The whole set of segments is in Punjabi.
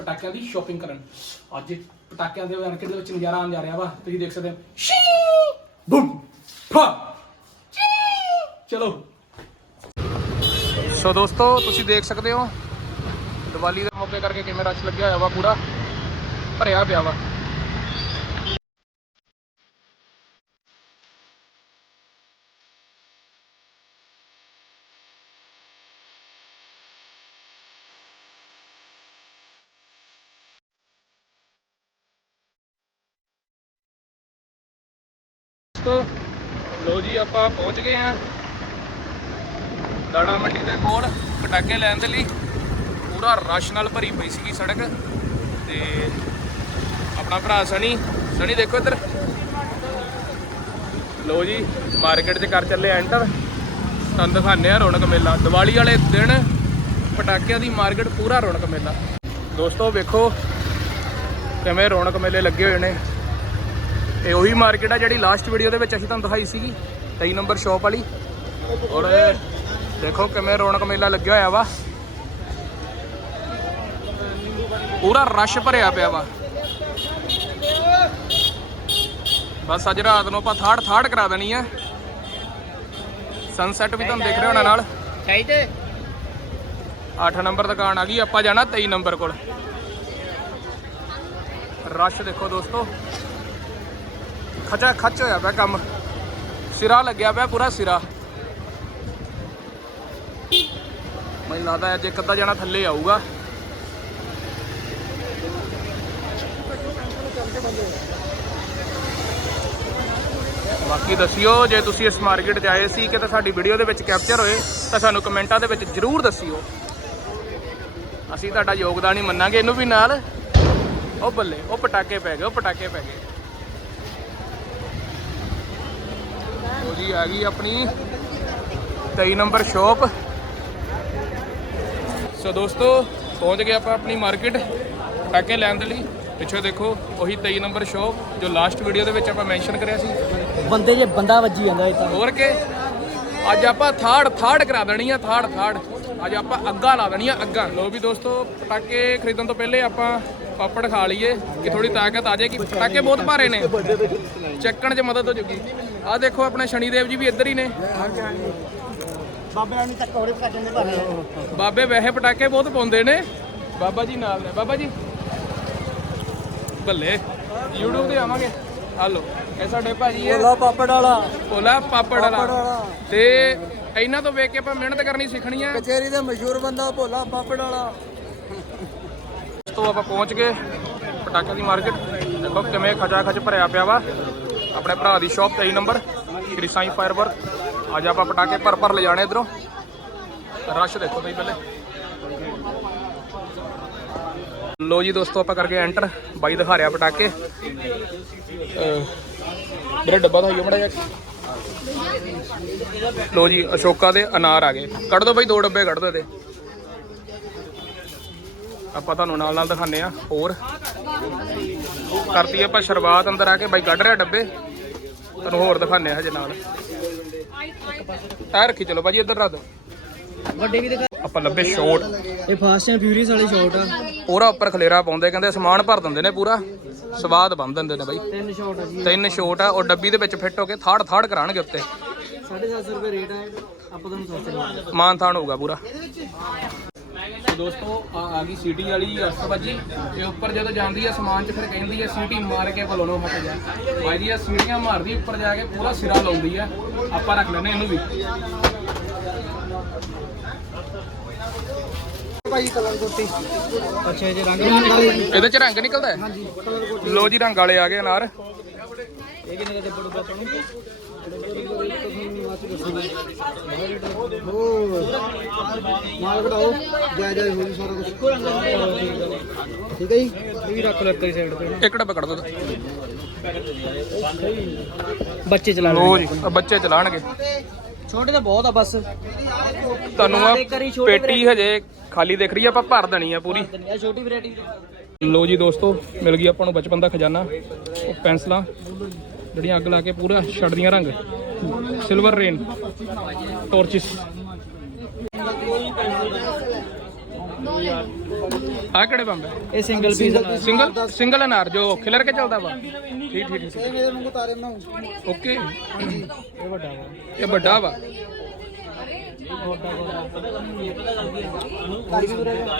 ਪਟਾਕਿਆਂ ਦੀ ਸ਼ਾਪਿੰਗ ਕਰਨ। ਅੱਜ ਪਟਾਕਿਆਂ ਦੇ ਮਾਰਕੀਟ ਦੇ ਵਿੱਚ ਨਜ਼ਾਰਾ ਆਉਣ ਜਾ ਰਿਹਾ ਵਾ। ਤੁਸੀਂ ਦੇਖ ਸਕਦੇ ਹੋ। ਸ਼ੀ! ਬੂਮ! ਫਾ! ਚਲੋ। ਸੋ ਦੋਸਤੋ, ਤੁਸੀਂ ਦੇਖ ਸਕਦੇ ਹੋ। ਦੀਵਾਲੀ ਦੇ ਮੌਕੇ ਕਰਕੇ ਕਿਵੇਂ ਰਸ਼ ਲੱਗਿਆ ਹੋਇਆ ਵਾ, ਪੂਰਾ ਭਰਿਆ ਪਿਆ ਵਾ। ਲੋ ਜੀ, ਆਪਾਂ ਪਹੁੰਚ ਗਏ ਹਾਂ ਦਾਣਾ ਮੰਡੀ ਦੇ ਕੋਲ, ਪਟਾਕੇ ਲੈਣ ਦੇ ਲਈ। ਪੂਰਾ ਰਸ਼ ਨਾਲ ਭਰੀ ਪਈ ਸੀਗੀ ਸੜਕ ਤੇ ਆਪਣਾ ਭਰਾ ਸਣੀ ਸਣੀ ਦੇਖੋ ਇੱਧਰ। ਲੋ ਜੀ, ਮਾਰਕੀਟ 'ਚ ਕਰ ਚੱਲੇ ਐਂਟਰ। ਤੁਹਾਨੂੰ ਦਿਖਾਉਂਦੇ ਆ ਰੌਣਕ ਮੇਲਾ। ਦੀਵਾਲੀ ਵਾਲੇ ਦਿਨ ਪਟਾਕਿਆਂ ਦੀ ਮਾਰਕੀਟ, ਪੂਰਾ ਰੌਣਕ ਮੇਲਾ। ਦੋਸਤੋ, ਵੇਖੋ ਕਿਵੇਂ ਰੌਣਕ ਮੇਲੇ ਲੱਗੇ ਹੋਏ ਨੇ। ਇਹ ਉਹੀ ਮਾਰਕੀਟ ਆ ਜਿਹੜੀ ਲਾਸਟ ਵੀਡੀਓ ਦੇ ਵਿੱਚ ਅਸੀਂ ਤੁਹਾਨੂੰ ਦਿਖਾਈ ਸੀਗੀ 23 ਨੰਬਰ ਸ਼ਾਪ ਵਾਲੀ। ਔਰ ਦੇਖੋ ਕਿਵੇਂ ਰੌਣਕ ਮੇਲਾ ਲੱਗਿਆ ਹੋਇਆ ਵਾ। ਪੂਰਾ ਰਸ਼ ਭਰਿਆ ਪਿਆ ਵਾ। ਬਸ ਅੱਜ ਰਾਤ ਨੂੰ ਆਪਾਂ ਥਾੜ ਥਾੜ ਕਰਾ ਦੇਣੀ ਆ। ਸਨਸੈਟ ਵੀ ਤੁਹਾਨੂੰ ਦੇਖ ਰਹੇ ਹੋਣਾ ਨਾਲ। ਚਾਹੀਦੇ? 8 ਨੰਬਰ ਦੁਕਾਨ ਆ ਗਈ ਆਪਾਂ ਜਾਣਾ 23 ਨੰਬਰ ਕੋਲ। ਰਸ਼ ਦੇਖੋ ਦੋਸਤੋ। ਖਚਾ ਖਚ ਹੋਇਆ ਪਿਆ ਕੰਮ। ਸਿਰਾ ਲੱਗਿਆ ਪਿਆ ਪੂਰਾ ਸਿਰਾ। ਮੈਨੂੰ ਲੱਗਦਾ ਅੱਜ ਇੱਕ ਅੱਧਾ ਜਣਾ ਥੱਲੇ ਆਊਗਾ। ਬਾਕੀ ਦੱਸਿਓ, ਜੇ ਤੁਸੀਂ ਇਸ ਮਾਰਕੀਟ 'ਚ ਆਏ ਸੀ ਕਿ ਤਾਂ ਸਾਡੀ ਵੀਡੀਓ ਦੇ ਵਿੱਚ ਕੈਪਚਰ ਹੋਏ, ਤਾਂ ਸਾਨੂੰ ਕਮੈਂਟਾਂ ਦੇ ਵਿੱਚ ਜਰੂਰ ਦੱਸਿਓ। ਅਸੀਂ ਤੁਹਾਡਾ ਯੋਗਦਾਨ ਹੀ ਮੰਨਾਂਗੇ। ਇਹਨੂੰ ਵੀ ਨਾਲ, ਉਹ ਬੱਲੇ, ਉਹ ਪਟਾਕੇ ਪੈ ਗਏ, ਉਹ ਪਟਾਕੇ ਪੈ ਗਏ। ਲੋ ਜੀ ਆ ਗਈ ਆਪਣੀ 23 ਨੰਬਰ ਸ਼ੋਪ। ਸੋ ਦੋਸਤੋ ਪਹੁੰਚ ਗਏ ਆਪਾਂ ਆਪਣੀ ਮਾਰਕੀਟ ਟਾਕੇ ਲੈਣ ਦੇ ਲਈ। ਪਿੱਛੇ ਦੇਖੋ ਉਹੀ 23 ਨੰਬਰ ਸ਼ੋਪ ਜੋ ਲਾਸਟ ਵੀਡੀਓ ਦੇ ਵਿੱਚ ਆਪਾਂ ਮੈਂਸ਼ਨ ਕਰਿਆ ਸੀ। ਬੰਦੇ ਜੇ ਬੰਦਾ ਵੱਜੀ ਜਾਂਦਾ ਇਹ ਤਾਂ। ਹੋਰ ਕੇ? ਅੱਜ ਆਪਾਂ ਥਾੜ ਥਾੜ ਕਰਾ ਦੇਣੀ ਆ ਥਾੜ ਥਾੜ। ਅੱਜ ਆਪਾਂ ਅੱਗਾ ਲਾ ਦੇਣੀ ਆ ਅੱਗਾ। ਲੋ ਵੀ ਦੋਸਤੋ ਪਟਾਕੇ ਖਰੀਦਣ ਤੋਂ ਪਹਿਲੇ ਆਪਾਂ ਪਾਪੜ ਖਾ ਲਈਏ ਕਿ ਥੋੜੀ ਤਾਕਤ ਆ ਜਾਏਗੀ ਪਟਾਕੇ ਬਹੁਤ ਭਾਰੇ ਨੇ। ਚੱਕਣ 'ਚ ਮਦਦ ਹੋ ਜੂਗੀ। ਆ ਦੇਖੋ ਆਪਣੇ ਸ਼ਨੀ ਦੇਵ ਜੀ ਵੀ ਇੱਧਰ ਹੀ ਨੇ। ਬਾਬੇ ਨਾਲ ਤੱਕ ਕੋੜੇ ਪਕਾ ਜਾਂਦੇ ਭਾਰੇ ਬਾਬੇ ਵੈਸੇ ਪਟਾਕੇ ਬਹੁਤ ਪਾਉਂਦੇ ਨੇ। ਬਾਬਾ ਜੀ ਨਾਲ ਨੇ। ਬਾਬਾ ਜੀ। ਬੱਲੇ YouTube ਤੇ ਆਵਾਂਗੇ। ਹਲੋ ਇਹ ਸਾਡੇ ਭਾਜੀ ਇਹ ਲਾ ਪਾਪੜ ਵਾਲਾ। ਭੋਲਾ ਪਾਪੜ ਵਾਲਾ। ਤੇ ਇਹਨਾਂ ਤੋਂ ਵੇਖ ਕੇ ਆਪਾਂ ਮਿਹਨਤ ਕਰਨੀ ਸਿੱਖਣੀ ਆ ਕਚੇਰੀ ਦੇ ਮਸ਼ਹੂਰ ਬੰਦਾ ਭੋਲਾ ਪਾਪੜ ਵਾਲਾ। ਤੋਂ ਆਪਾਂ ਪਹੁੰਚ ਗਏ ਪਟਾਕਿਆਂ ਦੀ ਮਾਰਕੀਟ। ਦੇਖੋ ਕਿਵੇਂ ਖਚਾ ਖਚ ਭਰਿਆ ਪਿਆ ਵਾ। ਆਪਣੇ ਭਰਾ ਦੀ ਸ਼ਾਪ 23 ਨੰਬਰ ਸ਼੍ਰੀ ਸਾਈਂ ਫਾਇਰਵਰਕ ਅੱਜ ਆਪਾਂ ਪਟਾਕੇ ਭਰ ਭਰ ਲੈ ਜਾਣੇ ਇਧਰੋਂ। ਰਸ਼ ਦੇਖੋ ਤੁਸੀਂ ਪਹਿਲੇ। ਲੋ ਜੀ ਦੋਸਤੋ ਆਪਾਂ ਕਰਕੇ ਐਂਟਰ ਬਾਈ ਦਿਖਾ ਰਿਹਾ ਪਟਾਕੇ। ਅਹ ਮੇਰਾ ਡੱਬਾ ਤਾਂ ਹੋਈ ਮੜਾ ਜਾ ਲੋ ਜੀ ਅਸ਼ੋਕਾ ਦੇ ਅਨਾਰ ਆ ਗਏ। ਕੱਢ ਦੋ ਬਾਈ, ਦੋ ਡੱਬੇ ਕੱਢ ਦੋ ਤੇ ਆਪਾਂ ਤੁਹਾਨੂੰ ਨਾਲ ਨਾਲ ਦਿਖਾਣੇ ਆ ਹੋਰ। ਕਰਤੀ ਆਪਾਂ ਸ਼ੁਰੂਆਤ ਅੰਦਰ ਆ ਕੇ ਬਾਈ ਕੱਢ ਰਿਹਾ ਡੱਬੇ। ਤੁਹਾਨੂੰ ਹੋਰ ਦਿਖਾਣੇ ਆ ਹਜੇ ਨਾਲ। ਆ ਰੱਖੀ ਚਲੋ ਭਾਜੀ ਇੱਧਰ ਰੱਖ ਦਿਓ। ਵੱਡੇ ਵੀ ਦਿਖਾ ਆਪਾਂ ਲੱਭੇ ਸ਼ੋਟ ਇਹ ਫਾਸਟ ਐਂਡ ਫਿਊਰੀਅਸ ਵਾਲੀ ਸ਼ਾਟ ਆ। ਪੂਰਾ ਉੱਪਰ ਖਲੇਰਾ ਪਾਉਂਦੇ ਕਹਿੰਦੇ ਸਮਾਨ ਭਰ ਦਿੰਦੇ ਨੇ ਪੂਰਾ। ਸਵਾਦ ਬੰਨ ਦਿੰਦੇ ਨੇ ਬਾਈ। ਤਿੰਨ ਸ਼ਾਟ ਆ ਜੀ। ਤਿੰਨ ਸ਼ੋਟ ਆ ਉਹ ਡੱਬੀ ਦੇ ਵਿੱਚ ਫਿੱਟ ਹੋ ਕੇ ਥਾੜ ਥਾੜ ਕਰਾਣਗੇ ਉੱਤੇ। 750 ਰੁਪਏ ਰੇਟ ਆ ਆਪਾਂ ਤੁਹਾਨੂੰ ਸਸਤੇ ਲਵਾਂਗੇ ਮਾਨ ਥਾਣ ਹੋਊਗਾ ਪੂਰਾ। ਦੋਸਤੋ ਆ ਆ ਗਈ ਸੀਟੀ ਵਾਲੀ ਅਸਤਬਾਜੀ ਤੇ ਉੱਪਰ ਜਦੋਂ ਜਾਂਦੀ ਹੈ ਸਮਾਨ 'ਚ ਫਿਰ ਕਹਿੰਦੀ ਹੈ ਸੀਟੀ ਮਾਰ ਕੇ ਕੋਲੋਂ ਹਟ ਜਾ। ਬਾਈ ਜੀ ਇਹ ਸੀਟੀਆਂ ਮਾਰਦੀ ਉੱਪਰ ਜਾ ਕੇ ਪੂਰਾ ਸਿਰਾ ਲਾਉਂਦੀ ਆ। ਆਪਾਂ ਰੱਖ ਲੈਨੇ ਇਹਨੂੰ ਵੀ। ਭਾਈ ਕਲਰ ਕੋਟੀ। ਅੱਛਾ ਜੀ ਰੰਗ ਇਹਦੇ 'ਚ ਰੰਗ ਨਿਕਲਦਾ ਹੈ? ਹਾਂਜੀ ਕਲਰ ਕੋਟੀ। ਲੋ ਜੀ ਰੰਗ ਵਾਲੇ ਆ ਗਏ ਅਨਾਰ। ਇਹ ਕਿੰਨੇ ਦਾ ਆਪਾਂ ਨੂੰ ਮਾਲ ਘਟਾਓ ਜੈ ਜੈ ਹੋ ਜੀ ਸਾਰਾ ਕੁਝ ਠੀਕ ਹੈ ਜੀ ਇਹ ਵੀ ਰੱਖ ਲੈ ਤੇਰੀ ਸਾਈਡ ਤੇ ਇੱਕ ਡੱਬਾ ਕੱਢ ਦੋ ਬੱਚੇ ਚਲਾ ਲੋ ਜੀ ਆਹ ਬੱਚੇ ਚਲਾਣਗੇ। ਛੋਟੇ ਤਾਂ ਬਹੁਤ ਆ ਬਸ। ਤੁਹਾਨੂੰ ਆ ਪੇਟੀ ਹਜੇ ਖਾਲੀ ਦਿਖ ਰਹੀ ਆ ਆਪਾਂ ਭਰ ਦੇਣੀ ਆ ਪੂਰੀ। ਇਹ ਛੋਟੀ ਵੈਰਾਈਟੀ ਲੋ ਜੀ ਦੋਸਤੋ ਮਿਲ ਗਈ ਆਪਾਂ ਨੂੰ ਬਚਪਨ ਦਾ ਖਜ਼ਾਨਾ ਉਹ ਪੈਨਸਲਾਂ। ਜਿਹੜੀਆਂ ਅੱਗ ਲਾ ਕੇ ਪੂਰਾ ਛੱਡਦੀਆਂ ਰੰਗ। ਸਿਲਵਰ ਰੇਨ ਟੋਰਚਿਸ ਆ ਕਿਹੜੇ ਬੰਬ ਇਹ ਸਿੰਗਲ ਪੀਸ ਸਿੰਗਲ ਸਿੰਗਲ ਅਨਾਰ ਜੋ ਖਿਲਰ ਕੇ ਚੱਲਦਾ ਵਾ। ਠੀਕ ਠੀਕ ਠੀਕ। ਇਹ ਮੇਰੇ ਵਾਂਗੂ ਤਾਰੇ ਬਣਾਉ ਓਕੇ ਇਹ ਵੱਡਾ ਵਾ। ਇਹ ਵੱਡਾ ਵਾ।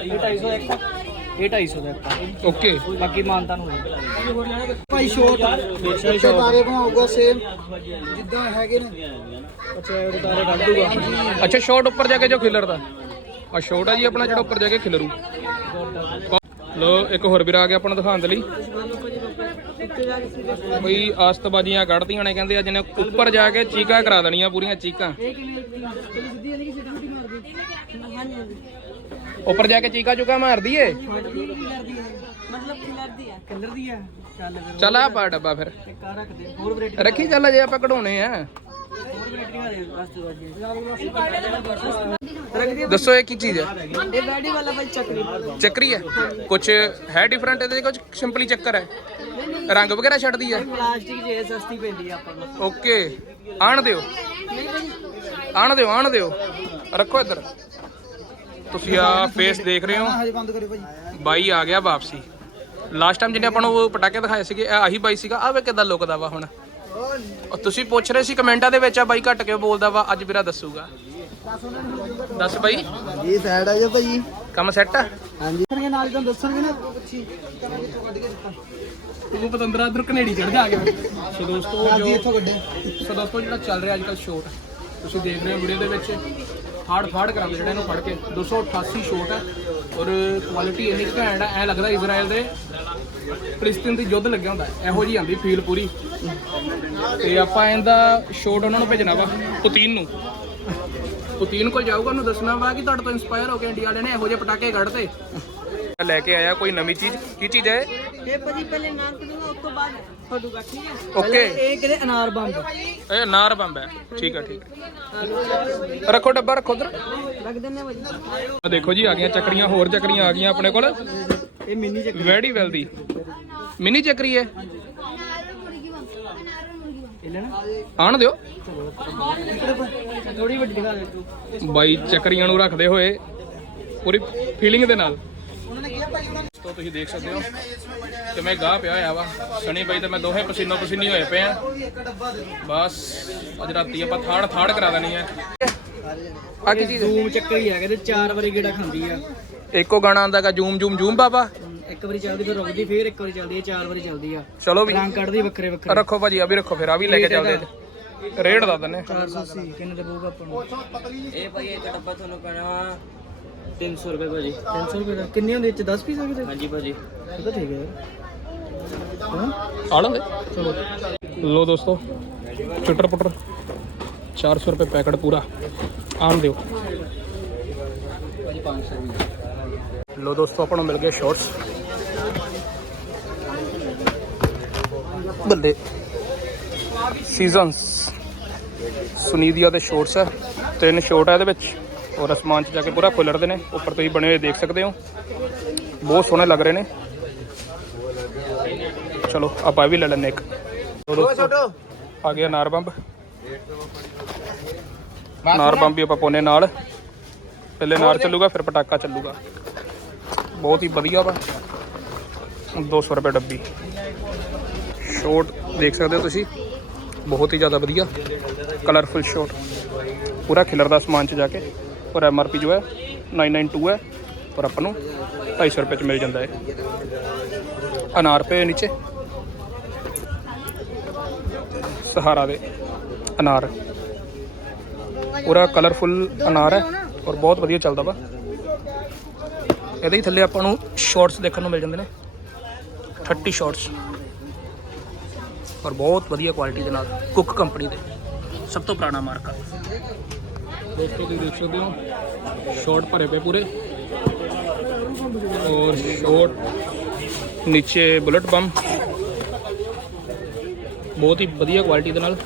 ਇਹ 250 ਇੱਕ ਇਹ 250 ਦਾ ਇੱਕ ਓਕੇ। ਬਾਕੀ ਮਾਨਤਾ ਨੂੰ ਭਾਈ ਸ਼ੋਟ ਉੱਤੇ ਤਾਰੇ ਬਣਾਊਗਾ ਸੇਮ ਜਿੱਦਾਂ ਹੈਗੇ ਨੇ। ਅੱਛਾ ਇਹ ਤਾਰੇ ਕੱਢ ਦੂਗਾ। ਅੱਛਾ ਸ਼ਾਰਟ ਉੱਪਰ ਜਾ ਕੇ ਜੋ ਖਿਲਰਦਾ ਆ ਸ਼ਾਰਟ ਆ ਜੀ ਆਪਣਾ ਜਿਹੜਾ ਉੱਪਰ ਜਾ ਕੇ ਖਿਲਰੂ। ਲੋ ਇੱਕ ਹੋਰ ਵੀਰ ਆ ਗਿਆ ਆਪਾਂ ਨੂੰ ਦਿਖਾਉਣ ਦੇ ਲਈ। ਬਈ ਆਸਤਬਾਜ਼ੀਆਂ ਕੱਢਦੀਆਂ ਨੇ ਕਹਿੰਦੇ ਅੱਜ ਨੇ ਉੱਪਰ ਜਾ ਕੇ ਚੀਕਾਂ ਕਰਾ ਦੇਣੀਆਂ ਪੂਰੀਆਂ ਚੀਕਾਂ। ਉੱਪਰ ਜਾ ਕੇ ਚੀਕਾਂ ਚੁਕਾ ਮਾਰਦੀ ਏ? ਚੱਲ ਆ ਪਾ ਡੱਬਾ ਫਿਰ। ਰੱਖ ਚੱਲ ਜੇ ਆਪਾਂ ਕਢਾਉਣੇ ਆ। ਦੱਸੋ ਇਹ ਕੀ ਚੀਜ਼ ਹੈ ਇਹ ਬੈਡੀ ਵਾਲਾ ਬਲ ਚੱਕਰੀ। ਚੱਕਰੀ ਹੈ ਕੁਝ ਹੈ ਡਿਫਰੈਂਟ ਇਹਦੇ ਕੁਝ ਸਿੰਪਲੀ ਚੱਕਰ ਹੈ ਰੰਗ ਵਗੈਰਾ ਛੱਡਦੀ ਹੈ ਪਲਾਸਟਿਕ ਜੇ ਸਸਤੀ ਪੈਂਦੀ ਆ ਆਪਾਂ ਨੂੰ। ਓਕੇ। ਆਣ ਦਿਓ। ਆਣ ਦਿਓ ਆਣ ਦਿਓ। ਰੱਖੋ ਇੱਧਰ। ਤੁਸੀਂ ਆ ਫੇਸ ਦੇਖ ਰਹੇ ਹੋ। ਬੰਦ ਕਰਿਓ ਬਾਈ ਆ ਗਿਆ ਵਾਪਸੀ। ਲਾਸਟ ਟਾਈਮ ਜਿਹਨੇ ਆਪਾਂ ਨੂੰ ਉਹ ਪਟਾਕੇ ਦਿਖਾਏ ਸੀਗੇ ਇਹ ਆਹੀ ਬਾਈ ਸੀਗਾ। ਆਵੇ ਕਿਦਾਂ ਲੁਕਦਾ ਵਾ ਹੁਣ। ਉਹ ਤੁਸੀਂ ਪੁੱਛ ਰਹੇ ਸੀ ਕਮੈਂਟਾਂ ਦੇ ਵਿੱਚ ਆ ਬਾਈ ਘੱਟ ਕਿਉਂ ਬੋਲਦਾ ਵਾ ਅੱਜ ਵੀਰਾ ਦੱਸੂਗਾ। ਦੱਸ ਬਾਈ। ਇਹ ਸਾਈਡ ਆ ਜਾ ਭਾਜੀ ਕੰਮ ਸੈੱਟ ਆ? ਹਾਂਜੀ। ਨਾਲ ਹੀ ਤੁਹਾਨੂੰ ਦੱਸਣਗੇ ਨਾ। ਪੁੱਛੀ ਤੋਂ ਕੱਢ ਕੇ ਦਿੱਤਾ ਤੂੰ ਪਤੰਦਰਾ ਇਧਰ ਕਨੇਡੀ ਚੜ ਜਾ ਗਿਆ ਸੋ ਦੋਸਤੋ ਕੱਢੇ ਸੋ ਦੋਸਤੋ ਜਿਹੜਾ ਚੱਲ ਰਿਹਾ ਅੱਜ ਕੱਲ ਸ਼ੋਟ ਤੁਸੀਂ ਦੇਖ ਰਹੇ ਹੋ ਵੀਡੀਓ ਦੇ ਵਿੱਚ। ਹਾਰਡ ਫਾੜ ਕਰਾਂਗੇ ਜਿਹੜਾ ਇਹਨੂੰ ਫੜ ਕੇ। 288 ਸ਼ੋਟ ਹੈ ਔਰ ਕੁਆਲਿਟੀ ਇੰਨੀ ਘੈਂਟ ਹੈ ਐ ਲੱਗਦਾ ਇਜ਼ਰਾਈਲ ਦੇ ਫਲਸਤੀਨ ਦੀ ਯੁੱਧ ਲੱਗਿਆ ਹੁੰਦਾ। ਇਹੋ ਜੀ ਆਂਦੀ ਫੀਲ ਪੂਰੀ। ਤੇ ਆਪਾਂ ਇਹਦਾ ਸ਼ੋਟ ਉਹਨਾਂ ਨੂੰ ਭੇਜਣਾ ਵਾ ਪੁਤੀਨ ਨੂੰ। ਪੁਤੀਨ ਕੋਲ ਜਾਊਗਾ ਉਹਨੂੰ ਦੱਸਣਾ ਵਾ ਕਿ ਤੁਹਾਡੇ ਤੋਂ ਇਨਸਪਾਇਰ ਹੋ ਕੇ ਇੰਡੀਆ ਵਾਲਿਆਂ ਨੇ ਇਹੋ ਜਿਹੇ ਪਟਾਕੇ ਕੱਢਤੇ। ਲੈ ਕੇ ਆਇਆ ਕੋਈ ਨਵੀਂ ਚੀਜ਼ ਕੀ ਚੀਜ਼ ਹੈ? ਇਹ ਭਾਜੀ ਪਹਿਲੇ ਨਾਮ ਕੱਢੂਗਾ ਉਸ ਤੋਂ ਬਾਅਦ ਫੜੂਗਾ ਠੀਕ ਹੈ? ਓਕੇ ਇਹ ਕਿਹੜੇ ਅਨਾਰ ਬੰਬ? ਇਹ ਨਾਰ ਬੰਬ ਹੈ। ਠੀਕ ਹੈ ਠੀਕ ਹੈ। ਰੱਖੋ ਡੱਬਾ ਰੱਖੋ ਉਧਰ। ਰੱਖ ਦਿੰਨੇ ਭਾਜੀ ਆ ਦੇਖੋ ਜੀ ਆ ਗਈਆਂ ਚੱਕਰੀਆਂ ਹੋਰ ਚੱਕਰੀਆਂ ਆ ਗਈਆਂ ਆਪਣੇ ਕੋਲ। ਇਹ ਮਿੰਨੀ ਚੱਕ ਵੈਰੀ ਵੈਲ ਦੀ। ਮਿਨੀ ਚੱਕਰੀ ਹੈ। ਇਹ ਲੈਣਾ ਆਣ ਦਿਓ। ਥੋੜੀ ਵੱਡੀ ਦਿਖਾ ਦੇ। ਤੂੰ ਬਾਈ ਚੱਕਰੀਆਂ ਨੂੰ ਰੱਖਦੇ ਹੋਏ ਪੂਰੀ ਫੀਲਿੰਗ ਦੇ ਨਾਲ। ਤੋ ਤੁਸੀਂ ਦੇਖ ਸਕਦੇ ਹੋ ਕਿ ਮੈਂ ਗਾਹ ਪਿਆ ਹੋਇਆ ਵਾ। ਸਣੀ ਬਾਈ ਤੇ ਮੈਂ ਦੋਹੇ ਪਸੀਨੋ ਪਸੀਨੀ ਹੋਏ ਪਏ ਆ। ਬਸ ਅੱਜ ਰਾਤੀ ਆਪਾਂ ਥਾੜ ਥਾੜ ਕਰਾ ਦੇਣੀ ਹੈ ਆ ਕੀ ਚੀਜ਼ ਜ਼ੂਮ ਚੱਕਰ ਹੀ ਹੈ ਕਹਿੰਦੇ ਚਾਰ ਵਾਰੀ ਗੇੜਾ ਖਾਂਦੀ ਆ। ਇੱਕੋ ਗਾਣਾ ਆਂਦਾਗਾ ਜੂਮ ਜੂਮ ਜੂਮ ਬਾਬਾ। ਇੱਕ ਵਾਰੀ ਚੱਲਦੀ ਫਿਰ ਰੁਕਦੀ ਫਿਰ ਇੱਕ ਵਾਰੀ ਚੱਲਦੀ ਹੈ ਚਾਰ ਵਾਰੀ ਚੱਲਦੀ ਆ। ਚਲੋ ਵੀ। ਰੰਗ ਕੱਢਦੀ ਵੱਖਰੇ ਵੱਖਰੇ। ਰੱਖੋ ਭਾਜੀ ਆ ਵੀ ਰੱਖੋ ਫਿਰ ਆ ਵੀ ਲੈ ਕੇ ਚੱਲਦੇ ਰੇਟ ਦੱਸ ਦਿੰਨੇ 480 ਕਿੰਨੇ ਦਾ ਪਊਗਾ ਆਪਾਂ ਨੂੰ? ਇਹ ਭਾਈ ਇੱਕ ਡੱਬਾ ਤੁਹਾਨੂੰ ਪੈਣਾ 300 ਰੁਪਏ ਭਾਜੀ। 300 ਰੁਪਏ ਦਾ। ਕਿੰਨੇ ਹੁੰਦੇ ਚ 10 ਪੀਸ ਆ ਗਏ ਹਾਂਜੀ ਭਾਜੀ। ਇਹ ਤਾਂ ਠੀਕ ਹੈ ਯਾਰ। ਹਾਂ? ਆ ਲੰਦੇ ਚਲੋ। ਲੋ ਦੋਸਤੋ ਚੁੱਟਰ ਪੁੱਟਰ 400 ਰੁਪਏ ਪੈਕਟ ਪੂਰਾ। ਆਮ ਦਿਓ। ਭਾਜੀ 500 ਰੁਪਏ ਲੋ ਦੋਸਤੋ ਆਪਾਂ ਨੂੰ ਮਿਲ ਗਏ ਸ਼ਾਰਟਸ ਬੱਲੇ। ਸੀਜ਼ਨਸ ਸੁਨੀਦੀਆ ਦੇ ਸ਼ਾਰਟਸ ਹੈ ਤਿੰਨ ਸ਼ਾਰਟ ਹੈ ਇਹਦੇ ਵਿੱਚ। ਔਰ ਅਸਮਾਨ 'ਚ ਜਾ ਕੇ ਪੂਰਾ ਖੁੱਲਰਦੇ ਨੇ ਉੱਪਰ ਤੁਸੀਂ ਬਣੇ ਹੋਏ ਦੇਖ ਸਕਦੇ ਹੋ ਬਹੁਤ ਸੋਹਣੇ ਲੱਗ ਰਹੇ ਨੇ ਚਲੋ ਆਪਾਂ ਇਹ ਵੀ ਲੈ ਲੈਂਦੇ ਇੱਕ ਲਓ ਦੋਸਤੋ, ਆ ਗਿਆ ਨਾਰ ਬੰਬ ਨਾਰ ਬੰਬ ਵੀ ਆਪਾਂ ਪਾਉਨੇ ਨਾਲ ਪਹਿਲੇ ਨਾਰ ਚੱਲੂਗਾ ਫਿਰ ਪਟਾਕਾ ਚੱਲੂਗਾ ਬਹੁਤ ਹੀ ਵਧੀਆ ਵਾ 200 ਰੁਪਏ ਡੱਬੀ ਸ਼ੋਟ ਦੇਖ ਸਕਦੇ ਹੋ ਤੁਸੀਂ ਬਹੁਤ ਹੀ ਜ਼ਿਆਦਾ ਵਧੀਆ ਕਲਰਫੁਲ ਸ਼ੋਟ ਪੂਰਾ ਖਿਲਰਦਾ ਸਮਾਨ ਚ ਜਾ ਕੇ ਔਰ ਐਮ ਆਰ ਪੀ ਜੋ ਹੈ 992 ਹੈ, ਔਰ ਆਪਾਂ ਨੂੰ 250 ਰੁਪਏ ਚ ਮਿਲ ਜਾਂਦਾ ਹੈ। ਅਨਾਰ ਪਏ ਨੀਚੇ। ਸਹਾਰਾ ਦੇ ਅਨਾਰ। ਪੂਰਾ ਕਲਰਫੁਲ ਅਨਾਰ ਹੈ ਔਰ ਬਹੁਤ ਵਧੀਆ ਚੱਲਦਾ ਵਾ। ਇਹਦੇ ਹੀ ਥੱਲੇ ਆਪਾਂ ਨੂੰ ਸ਼ਾਰਟਸ ਦੇਖਣ ਨੂੰ ਮਿਲ ਜਾਂਦੇ ਨੇ। 30 ਸ਼ਾਰਟਸ ਔਰ ਬਹੁਤ ਵਧੀਆ ਕੁਆਲਿਟੀ ਦੇ ਨਾਲ ਕੁੱਕ ਕੰਪਨੀ ਦੇ ਸਭ ਤੋਂ ਪੁਰਾਣਾ ਮਾਰਕਾ ਦੋਸਤੋ ਤੁਸੀਂ ਦੇਖ ਸਕਦੇ ਹੋ। ਸ਼ਾਰਟ ਭਰੇ ਪਏ ਪੂਰੇ। ਔਰ ਸ਼ਾਰਟ ਨੀਚੇ ਬੁਲਟ ਬੰਮ ਬਹੁਤ ਹੀ ਵਧੀਆ ਕੁਆਲਿਟੀ ਦੇ ਨਾਲ।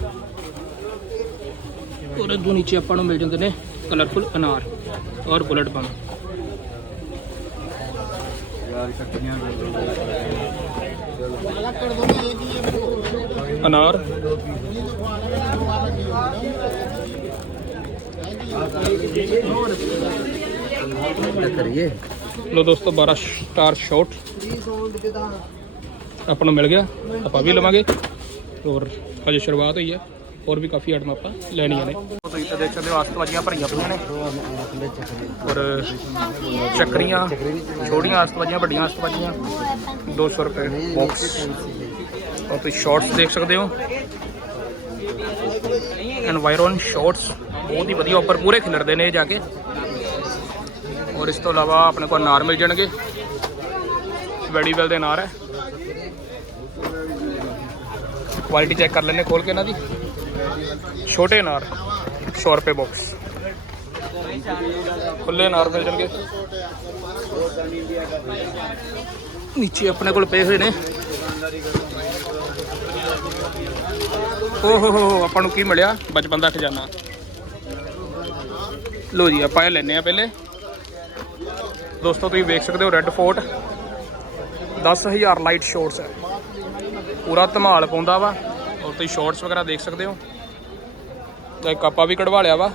ਔਰ ਇਦੋਂ ਨੀਚੇ ਆਪਾਂ ਨੂੰ ਮਿਲ ਜਾਂਦੇ ਨੇ ਕਲਰਫੁਲ ਅਨਾਰ ਔਰ ਬੁਲਟ ਬੰਮ ਅਨਾਰ। ਕਰੀਏ। ਲੋ ਦੋਸਤੋ 12 ਸਟਾਰ ਸ਼ਾਟ ਆਪਾਂ ਨੂੰ ਮਿਲ ਗਿਆ। ਆਪਾਂ ਵੀ ਲਵਾਂਗੇ। ਔਰ ਹਜੇ ਸ਼ੁਰੂਆਤ ਹੋਈ ਹੈ। ਹੋਰ ਵੀ ਕਾਫੀ ਆਈਟਮ ਆਪਾਂ ਲੈਣੀਆਂ ਨੇ। ਤੁਸੀਂ ਤਾਂ ਦੇਖ ਸਕਦੇ ਹੋ ਆਸਤਵਾਜੀਆਂ ਭਰੀਆਂ ਪਈਆਂ ਨੇ ਔਰ ਚੱਕਰੀਆਂ, ਛੋਟੀਆਂ ਆਸਤਵਾਜੀਆਂ ਵੱਡੀਆਂ ਆਸਤਵਾਜੀਆਂ 200 ਰੁਪਏ ਬਾਕਸ ਔਰ ਤੁਸੀਂ ਸ਼ਾਰਟਸ ਦੇਖ ਸਕਦੇ ਹੋ। ਐਨਵਾਇਰਨ ਸ਼ਾਰਟਸ ਬਹੁਤ ਹੀ ਵਧੀਆ ਉੱਪਰ ਪੂਰੇ ਖਿਲਰਦੇ ਨੇ ਇਹ ਜਾ ਕੇ। ਔਰ ਇਸ ਤੋਂ ਇਲਾਵਾ ਆਪਣੇ ਕੋਲ ਅਨਾਰ ਮਿਲ ਜਾਣਗੇ। ਵੈਡੀਵੈਲ ਦੇ ਅਨਾਰ ਹੈ। ਕੁਆਲਿਟੀ ਚੈੱਕ ਕਰ ਲੈਣੇ ਖੋਲ ਕੇ ਇਹਨਾਂ ਦੀ। ਛੋਟੇ ਅਨਾਰ 100 ਰੁਪਏ ਬਾਕਸ ਖੁੱਲੇ ਅਨਾਰ ਮਿਲ ਜਾਣਗੇ। ਨੀਚੇ ਆਪਣੇ ਕੋਲ ਪਏ ਹੋਏ ਨੇ। ਓ ਹੋ ਹੋ, ਆਪਾਂ ਨੂੰ ਕੀ ਮਿਲਿਆ? ਬਚਪਨ ਦਾ ਖਜ਼ਾਨਾ। ਲੋ ਜੀ, ਆਪਾਂ ਇਹ ਲੈਨੇ ਆ ਪਹਿਲੇ। ਦੋਸਤੋ, ਤੁਸੀਂ ਵੇਖ ਸਕਦੇ ਹੋ ਰੈੱਡ ਫੋਰਟ 10000 ਲਾਈਟ ਸ਼ਾਰਟਸ ਹੈ। ਪੂਰਾ ਧਮਾਲ ਪਾਉਂਦਾ ਵਾ। ਔਰ ਤੁਸੀਂ ਸ਼ਾਰਟਸ ਵਗੈਰਾ ਦੇਖ ਸਕਦੇ ਹੋ। ਤਾਂ ਇੱਕ ਆਪਾਂ ਵੀ ਕਢਵਾ ਲਿਆ ਵਾ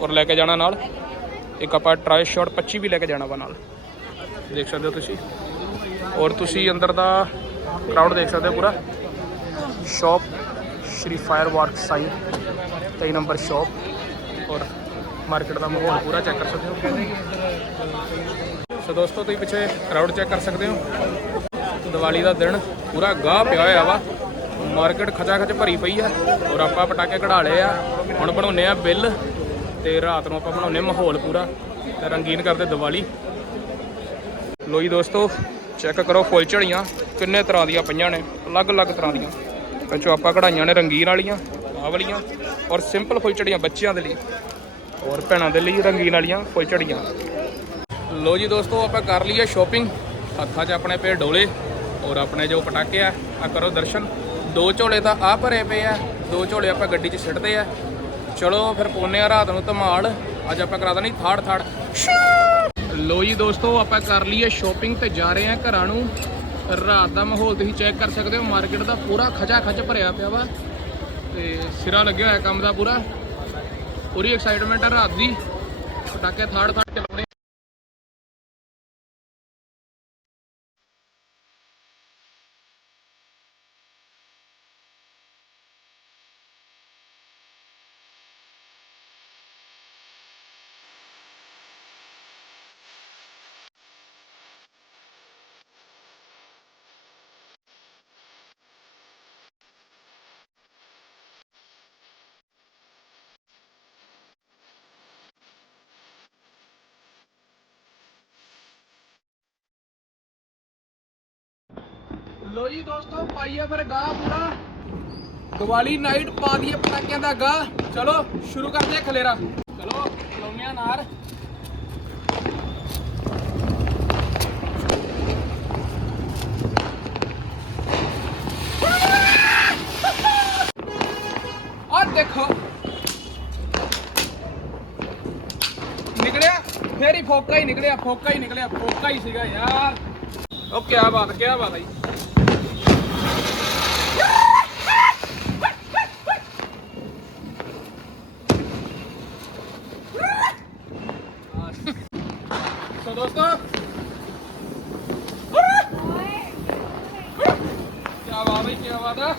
ਔਰ ਲੈ ਕੇ ਜਾਣਾ ਨਾਲ। ਇੱਕ ਆਪਾਂ ਟਰਾਈ ਸ਼ਾਟ 25 ਵੀ ਲੈ ਕੇ ਜਾਣਾ ਵਾ ਨਾਲ। ਦੇਖ ਸਕਦੇ ਹੋ ਤੁਸੀਂ। ਔਰ ਤੁਸੀਂ ਅੰਦਰ ਦਾ ਕਰਾਊਡ ਦੇਖ ਸਕਦੇ ਹੋ ਪੂਰਾ। ਸ਼ਾਪ ਸ਼੍ਰੀ ਫਾਇਰ ਵਾਰਕ ਸਾਈਨ 23 ਨੰਬਰ ਸ਼ਾਪ ਔਰ ਮਾਰਕੀਟ ਦਾ ਮਾਹੌਲ ਪੂਰਾ ਚੈੱਕ ਕਰ ਸਕਦੇ ਹੋ? ਸੋ ਦੋਸਤੋ, ਤੁਸੀਂ ਪਿੱਛੇ ਕਰਾਊਡ ਚੈੱਕ ਕਰ ਸਕਦੇ ਹੋ। ਦੀਵਾਲੀ ਦਾ ਦਿਨ ਪੂਰਾ ਗਾਹ ਪਿਆ ਹੋਇਆ ਵਾ। ਮਾਰਕੀਟ ਖਚਾ ਖਚ ਭਰੀ ਪਈ ਆ ਔਰ ਆਪਾਂ ਪਟਾਕੇ ਕਢਾ ਲਏ ਆ। ਹੁਣ ਬਣਾਉਨੇ ਆ ਬਿੱਲ ਤੇ ਰਾਤ ਨੂੰ ਆਪਾਂ ਬਣਾਉਨੇ ਮਾਹੌਲ ਪੂਰਾ। ਤੇ ਰੰਗੀਨ ਕਰਦੇ ਦੀਵਾਲੀ। ਲੋਈ ਦੋਸਤੋ ਚੈੱਕ ਕਰੋ ਫੁੱਲ ਝੜੀਆਂ। ਕਿੰਨੇ ਤਰ੍ਹਾਂ ਦੀਆਂ ਪਈਆਂ ਨੇ? ਅਲੱਗ-ਅਲੱਗ ਤਰ੍ਹਾਂ ਦੀਆਂ। ਵਿੱਚੋਂ ਆਪਾਂ ਕਢਾਈਆਂ ਨੇ ਰੰਗੀਨ ਵਾਲੀਆਂ, ਆਹ ਵਾਲੀਆਂ। ਔਰ ਸਿੰਪਲ ਫੁੱਲ ਝੜੀਆਂ ਬੱਚਿਆਂ ਦੇ ਲਈ। ਔਰ ਭੈਣਾਂ ਦੇ ਲਈ ਰੰਗੀਨ ਵਾਲੀਆਂ ਫੁੱਲ ਝੜੀਆਂ। ਲੋ ਜੀ ਦੋਸਤੋ, ਆਪਾਂ ਕਰ ਲਈਏ ਸ਼ਾਪਿੰਗ ਹੱਥਾਂ 'ਚ ਆਪਣੇ ਪੇ ਡੋਲੇ ਔਰ ਆਪਣੇ ਜੋ ਪਟਾਕੇ ਆ ਆ ਕਰੋ ਦਰਸ਼ਨ। ਦੋ ਝੋਲੇ ਤਾਂ ਆ ਭਰੇ ਪਏ ਆ, ਦੋ ਝੋਲੇ ਆਪਾਂ ਗੱਡੀ 'ਚ ਸਿੱਟਦੇ ਆ। ਚਲੋ ਫਿਰ ਪੋਨੇ ਆ ਰਾਤ ਨੂੰ ਧਮਾਲ, ਅੱਜ ਆਪਾਂ ਕਰਾ ਦੇਣੀ ਥਾੜ ਥਾੜ। ਲੋ ਜੀ ਦੋਸਤੋ, ਆਪਾਂ ਕਰ ਲਈਏ ਸ਼ਾਪਿੰਗ ਤੇ ਜਾ ਰਹੇ ਆ ਘਰਾਂ ਨੂੰ। ਰਾਤ ਦਾ ਮਾਹੌਲ ਤੁਸੀਂ ਚੈੱਕ ਕਰ ਸਕਦੇ ਹੋ ਮਾਰਕੀਟ ਦਾ ਪੂਰਾ ਖਚਾ ਖਚ ਭਰਿਆ ਪਿਆ ਵਾ। ਤੇ ਸਿਰਾ ਲੱਗਿਆ ਹੋਇਆ ਕੰਮ ਦਾ ਪੂਰਾ। ਪੂਰੀ ਐਕਸਾਈਟਮੈਂਟ ਆ ਰਾਤ ਦੀ। ਪਟਾਕੇ ਥਰਡ ਥਾੜ ਲੋ ਜੀ ਦੋਸਤੋ, ਪਾਈਏ ਫਿਰ ਗਾਹ ਪੂਰਾ। ਦੀਵਾਲੀ ਨਾਈਟ ਪਾ ਦਈਏ ਪਟਾਕਿਆਂ ਦਾ ਗਾਹ। ਚਲੋ, ਸ਼ੁਰੂ ਕਰਦੇ ਹਾਂ ਖਲੇਰਾ। ਚਲੋ ਲਾਉਂਦੇ ਆ ਨਾਰ। ਆ ਦੇਖੋ। ਨਿਕਲਿਆ, ਫੇਰ ਹੀ ਫੋਕਾ ਹੀ ਨਿਕਲਿਆ, ਫੋਕਾ ਹੀ ਨਿਕਲਿਆ, ਫੋਕਾ ਹੀ ਸੀਗਾ ਯਾਰ। ਉਹ ਕੀ ਬਾਤ ਕੀ ਬਾਤ ਹੈ ਜੀ ਸੋ ਦੋਸਤੋ ਕੀ ਬਾਤ ਹੈ